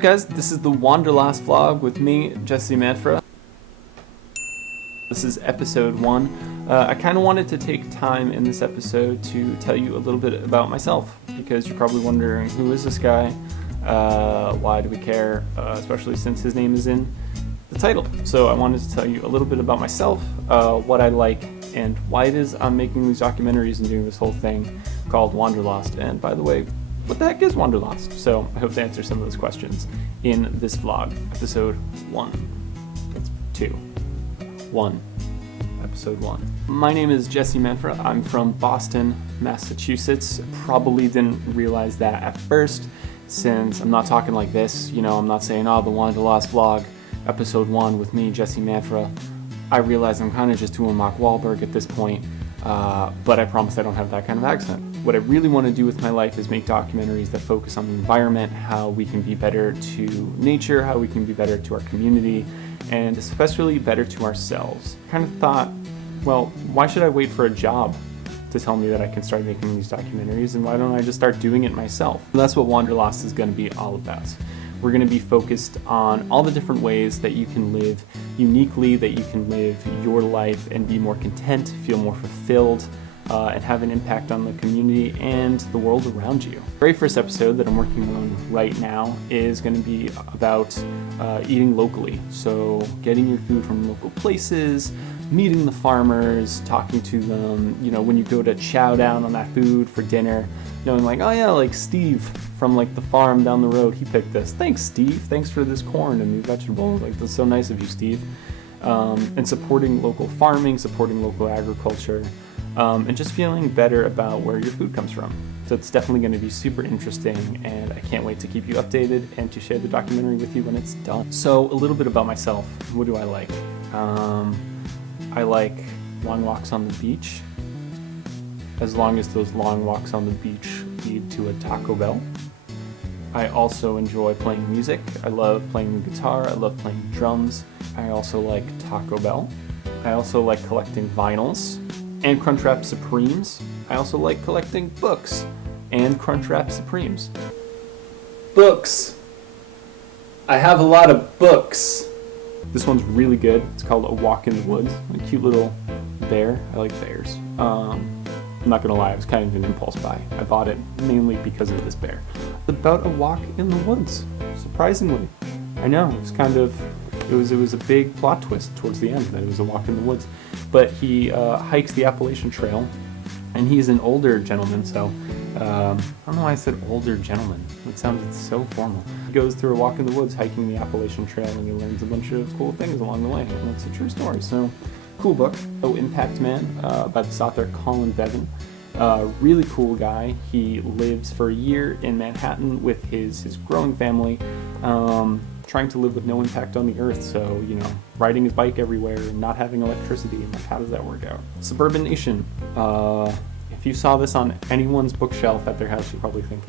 up, guys? This is the Wanderlost vlog with me, Jesse Manfra. This is episode 1. I kind of wanted to take time in this episode to tell you a little bit about myself, because you're probably wondering, who is this guy? Why do we care? Especially since his name is in the title. So I wanted to tell you a little bit about myself, what I like, and why it is I'm making these documentaries and doing this whole thing called Wanderlost. And by the way, what the heck is Wanderlost? So I hope to answer some of those questions in this vlog, episode 1. That's 2. 1. Episode 1. My name is Jesse Manfra. I'm from Boston, Massachusetts. Probably didn't realize that at first, since I'm not talking like this. You know, I'm not saying, oh, the Wanderlost vlog, episode 1 with me, Jesse Manfra. I realize I'm kind of just doing Mark Wahlberg at this point, but I promise I don't have that kind of accent. What I really want to do with my life is make documentaries that focus on the environment, how we can be better to nature, how we can be better to our community, and especially better to ourselves. I kind of thought, well, why should I wait for a job to tell me that I can start making these documentaries, and why don't I just start doing it myself? And that's what Wanderlost is going to be all about. We're going to be focused on all the different ways that you can live uniquely, that you can live your life and be more content, feel more fulfilled, and have an impact on the community and the world around you. The very first episode that I'm working on right now is going to be about eating locally. So getting your food from local places, meeting the farmers, talking to them, you know, when you go to chow down on that food for dinner, knowing like, oh yeah, like Steve from like the farm down the road, he picked this. Thanks, Steve. Thanks for this corn and these vegetables. Like, that's so nice of you, Steve. And supporting local farming, supporting local agriculture, and just feeling better about where your food comes from. So it's definitely going to be super interesting, and I can't wait to keep you updated and to share the documentary with you when it's done. So a little bit about myself. What do I like? I like long walks on the beach, as long as those long walks on the beach lead to a Taco Bell. I also enjoy playing music. I love playing the guitar. I love playing drums. I also like Taco Bell. I also like collecting vinyls and Crunchwrap Supremes. I also like collecting books and Crunchwrap Supremes. Books! I have a lot of books! This one's really good. It's called A Walk in the Woods. A cute little bear. I like bears. I'm not gonna lie, it was kind of an impulse buy. I bought it mainly because of this bear. It's about a walk in the woods, surprisingly. I know, it was a big plot twist towards the end that it was a walk in the woods. But he hikes the Appalachian Trail, and he's an older gentleman, so I don't know why I said older gentleman. It sounded so formal. He goes through a walk in the woods hiking the Appalachian Trail, and he learns a bunch of cool things along the way, and it's a true story. So, cool book. Oh, Impact Man by this author Colin Bevan. Really cool guy. He lives for a year in Manhattan with his growing family, trying to live with no impact on the earth. So, you know, riding his bike everywhere and not having electricity, and like, how does that work out? Suburban Nation. If you saw this on anyone's bookshelf at their house, you probably think,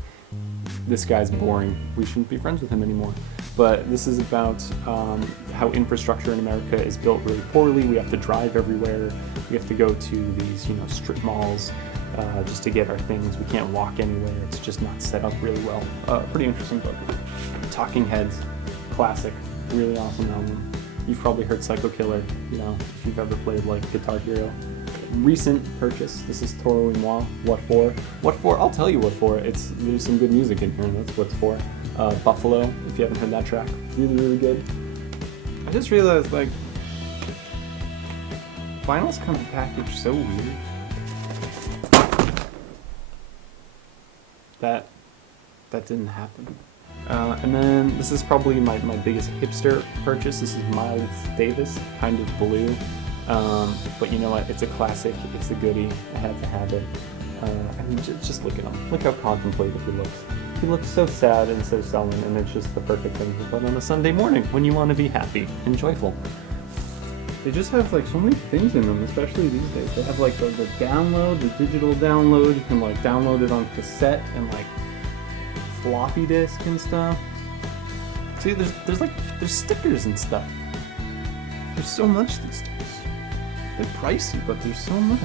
this guy's boring. We shouldn't be friends with him anymore. But this is about how infrastructure in America is built really poorly. We have to drive everywhere. We have to go to these, you know, strip malls just to get our things. We can't walk anywhere. It's just not set up really well. Pretty interesting book. Talking Heads, classic, really awesome album. You've probably heard Psycho Killer, you know, if you've ever played like Guitar Hero. Recent purchase. This is Toro y Moi. What for? What for? I'll tell you what for. There's some good music in here. That's what's for. Buffalo, if you haven't heard that track, really, really good. I just realized, like, vinyls come packaged so weird. That didn't happen. And then this is probably my biggest hipster purchase. This is Miles Davis, Kind of Blue. But you know what? It's a classic. It's a goodie. I had to have it. I mean, just look at him. Look how contemplative he looks. He looks so sad and so sullen, and it's just the perfect thing to put on a Sunday morning when you want to be happy and joyful. They just have like so many things in them, especially these days. They have like the download, the digital download. You can like download it on cassette and like floppy disk and stuff. See, there's stickers and stuff. There's so much these days. They're pricey, but there's so much.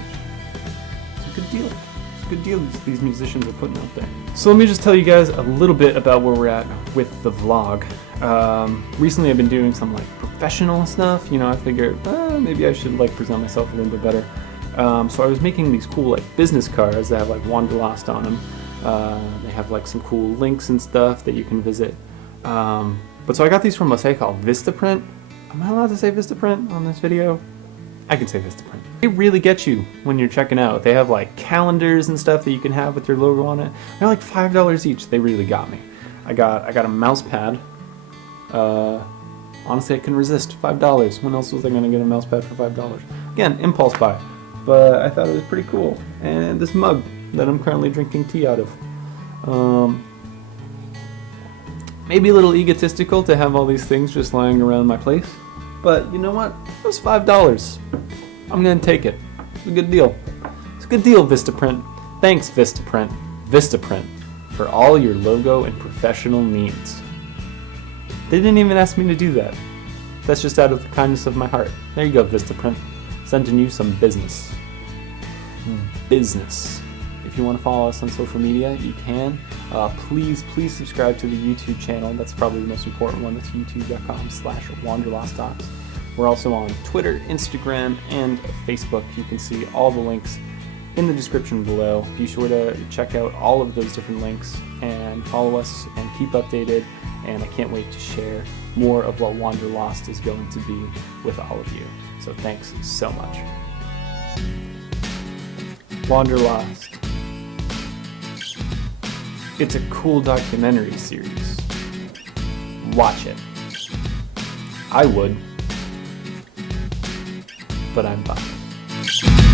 It's a good deal. good deal these musicians are putting out there. So let me just tell you guys a little bit about where we're at with the vlog. Recently I've been doing some like professional stuff. You know, I figured maybe I should like present myself a little bit better. So I was making these cool like business cards that have like Wanderlost on them. They have like some cool links and stuff that you can visit. But so I got these from a site called Vistaprint. Am I allowed to say Vistaprint on this video? I can say Vistaprint. They really get you when you're checking out. They have like calendars and stuff that you can have with your logo on it. They're like $5 each. They really got me. I got a mouse pad. Honestly, I couldn't resist. $5. When else was I gonna get a mouse pad for $5? Again, impulse buy. But I thought it was pretty cool. And this mug that I'm currently drinking tea out of. Maybe a little egotistical to have all these things just lying around my place. But you know what? It was $5. I'm gonna take it. It's a good deal. It's a good deal, Vistaprint. Thanks, Vistaprint. Vistaprint, for all your logo and professional needs. They didn't even ask me to do that. That's just out of the kindness of my heart. There you go, Vistaprint. Sending you some business. Business. If you want to follow us on social media, you can. Please subscribe to the YouTube channel. That's probably the most important one. That's youtube.com/wanderlostdocs. We're also on Twitter, Instagram, and Facebook. You can see all the links in the description below. Be sure to check out all of those different links and follow us and keep updated. And I can't wait to share more of what Wanderlost is going to be with all of you. So thanks so much. Wanderlost. It's a cool documentary series. Watch it. I would, but I'm biased.